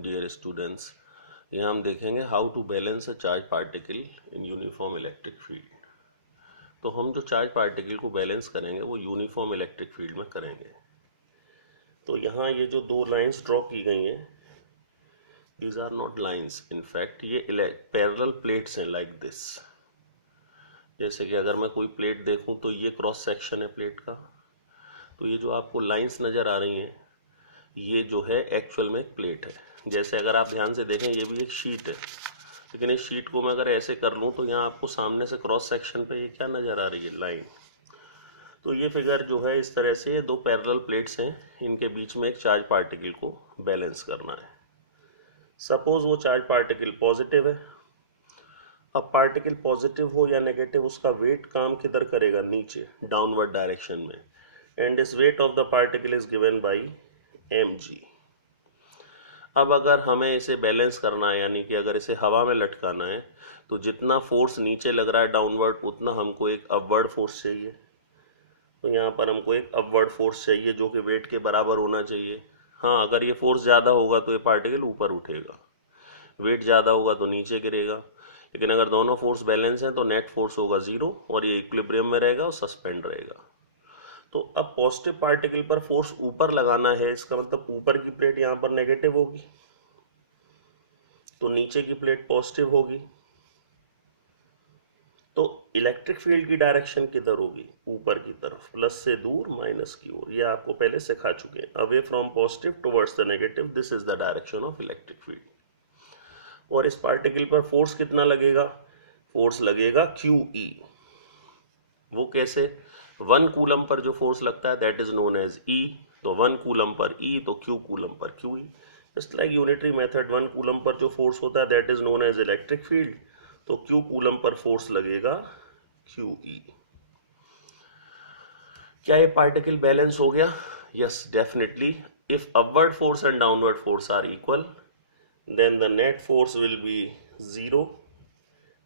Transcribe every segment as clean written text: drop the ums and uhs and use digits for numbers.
Dear students, यहाँ हम देखेंगे how to balance a charge particle in uniform electric field. तो हम जो चार्ज पार्टिकल को बैलेंस करेंगे वो यूनिफॉर्म इलेक्ट्रिक फील्ड में करेंगे। तो यहाँ ये जो दो लाइंस ड्रॉ की गई हैं, these are not lines, in fact ये पैरेलल प्लेट्स हैं लाइक दिस। जैसे कि अगर मैं कोई प्लेट देखूं तो ये क्रॉस सेक्शन है प्लेट का। तो ये जो आपको लाइंस नज़र आ रही हैं, ये जो है एक्चुअल में एक प्लेट है। जैसे अगर आप ध्यान से देखें, ये भी एक शीट है, लेकिन इस शीट को मैं अगर ऐसे कर लूँ तो यहाँ आपको सामने से क्रॉस सेक्शन पे ये क्या नज़र आ रही है, लाइन। तो ये फिगर जो है इस तरह से दो पैरेलल प्लेट्स हैं, इनके बीच में एक चार्ज पार्टिकल को बैलेंस करना है। सपोज वो चार्ज पार्टिकल पॉजिटिव है। अब पार्टिकल पॉजिटिव हो या नेगेटिव, उसका वेट काम किधर करेगा, नीचे, डाउनवर्ड डायरेक्शन में, and this weight of the particle is given by mg। अब अगर हमें इसे बैलेंस करना है, यानी कि अगर इसे हवा में लटकाना है, तो जितना फोर्स नीचे लग रहा है डाउनवर्ड, उतना हमको एक अपवर्ड फोर्स चाहिए। तो यहाँ पर हमको एक अपवर्ड फोर्स चाहिए जो कि वेट के बराबर होना चाहिए। हाँ, अगर ये फोर्स ज़्यादा होगा तो ये पार्टिकल ऊपर उठेगा, वेट ज़्यादा होगा तो नीचे गिरेगा। लेकिन अगर दोनों फोर्स बैलेंस हैं तो नेट फोर्स होगा ज़ीरो और ये इक्विलिब्रियम में रहेगा और सस्पेंड रहेगा। तो अब पॉजिटिव पार्टिकल पर फोर्स ऊपर लगाना है, इसका मतलब ऊपर की प्लेट यहाँ पर नेगेटिव होगी तो नीचे की प्लेट पॉजिटिव होगी। तो इलेक्ट्रिक फील्ड की डायरेक्शन किधर होगी, ऊपर की तरफ, प्लस से दूर माइनस की ओर। ये आपको पहले सिखा चुके हैं, away from positive towards the negative, this is the direction of electric field. और इस पार्टिकल पर फोर्स कितना लगेगा, फोर्स लगेगा QE। वो कैसे, 1 कूलम पर जो फोर्स लगता है that is known as E। तो 1 कूलम पर E तो Q कूलम पर QE। Just like unitary method, 1 coulomb पर जो फोर्स होता है that is known as electric field, तो Q कूलम पर फोर्स लगेगा QE। क्या ये पार्टिकल बैलेंस हो गया? Yes, definitely. If upward force and downward force are equal, then the net force will be 0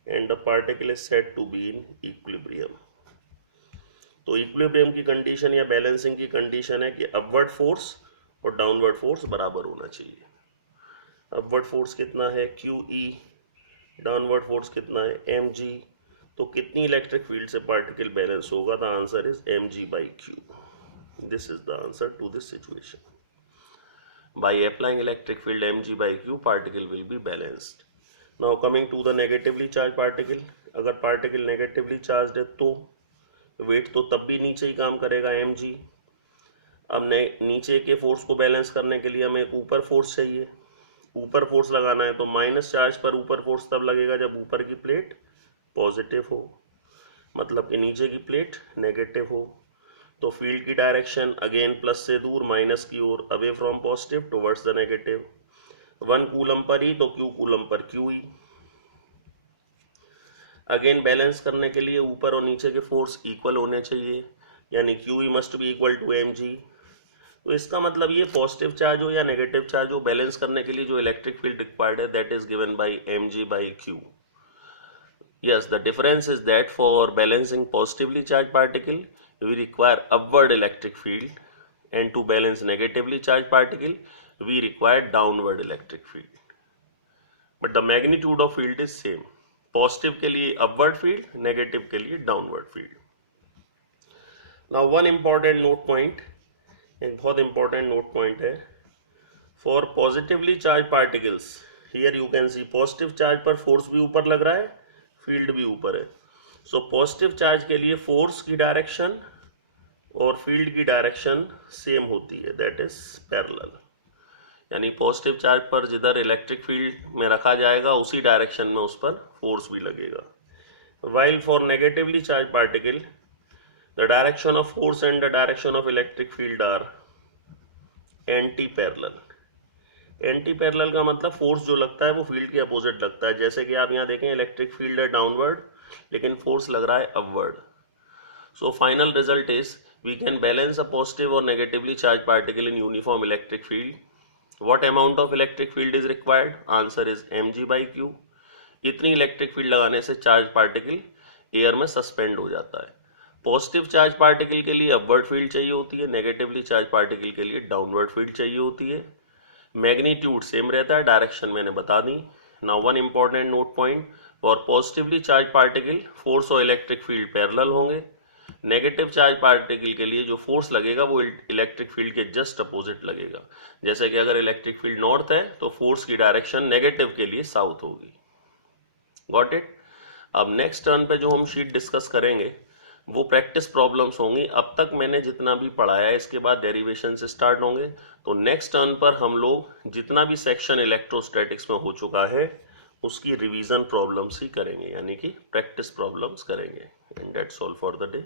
and the particle is said to be in equilibrium। तो equilibrium की condition या balancing की condition है कि upward force और downward force बराबर होना चाहिए। अपवर्ड फोर्स कितना है, QE, डाउनवर्ड फोर्स कितना है, mg। तो कितनी इलेक्ट्रिक फील्ड से पार्टिकल बैलेंस होगा, the answer is mg/q। This is the answer to this situation. By applying electric field mg/q, particle will be balanced. Now coming to the negatively charged particle, अगर particle negatively charge है तो wait तो तब भी नीचे ही काम करेगा, mg। अब नीचे के फोर्स को बैलेंस करने के लिए हमें एक ऊपर फोर्स चाहिए। ऊपर फोर्स लगाना है तो माइनस चार्ज पर ऊपर फोर्स तब लगेगा जब ऊपर की प्लेट पॉजिटिव हो, मतलब कि नीचे की प्लेट नेगेटिव हो। तो फील्ड की डायरेक्शन अगेन प्लस से दूर माइनस की ओर, away from positive towards the negative. 1 coulomb पर E तो Q कूलम पर QE। अगेन बैलेंस करने के लिए ऊपर और नीचे के फोर्स इक्वल होने चाहिए, यानी QE must be equal to mg। तो इसका मतलब ये पॉजिटिव चार्ज हो या नेगेटिव चार्ज हो, बैलेंस करने के लिए जो इलेक्ट्रिक फील्ड रिक्वायर्ड है that is given by mg/q। Yes, the difference is that for balancing positively charged particle, we require upward electric field, and to balance negatively charged particle, we require downward electric field. But the magnitude of field is same. Positive के लिए upward field, negative के लिए downward field. Now one important note point, एक बहुत important note point है, for positively charged particles, here you can see positive charge पर force भी ऊपर लग रहा है, फील्ड भी ऊपर है। सो पॉजिटिव चार्ज के लिए फोर्स की डायरेक्शन और फील्ड की डायरेक्शन सेम होती है, दैट इज पैरेलल। यानी पॉजिटिव चार्ज पर जिधर इलेक्ट्रिक फील्ड में रखा जाएगा उसी डायरेक्शन में उस पर फोर्स भी लगेगा। While for negatively charge particle, the direction of force and the direction of electric field are anti parallel. Anti parallel का मतलब फोर्स जो लगता है वो फील्ड के अपोजिट लगता है। जैसे कि आप यहाँ देखें, इलेक्ट्रिक फील्ड है डाउनवर्ड, लेकिन फोर्स लग रहा है upward. So final result is we can balance a positive और negatively charge particle in uniform electric field. What amount of electric field is required, answer is mg/q। इतनी electric field लगाने से charge particle air में suspend हो जाता है। Positive charge particle के लिए अपवर्ड फील्ड चाहिए होती है, नेगेटिवली चार्ज पार्टिकल के लिए डाउनवर्ड फील्ड चाहिए होती है। मैग्नीट्यूड सेम रहता है, डायरेक्शन मैंने बता दी। Now one important note point, for positively charge particle force और इलेक्ट्रिक फील्ड पैरेलल होंगे। नेगेटिव चार्ज पार्टिकल के लिए जो फोर्स लगेगा वो इलेक्ट्रिक फील्ड के जस्ट अपोजिट लगेगा। जैसे कि अगर इलेक्ट्रिक फील्ड नॉर्थ है तो फोर्स की डायरेक्शन नेगेटिव के लिए साउथ होगी। Got it. अब नेक्स्ट टर्न पे जो हम शीट डिस्कस करेंगे वो प्रैक्टिस प्रॉब्लम्स होंगी। अब तक मैंने जितना भी पढ़ाया है इसके बाद डेरिवेशन से स्टार्ट होंगे। तो नेक्स्ट टर्न पर हम लोग जितना भी सेक्शन इलेक्ट्रोस्टैटिक्स में हो चुका है उसकी रिवीजन प्रॉब्लम्स ही करेंगे, यानी कि प्रैक्टिस प्रॉब्लम्स करेंगे। And that's all for the day.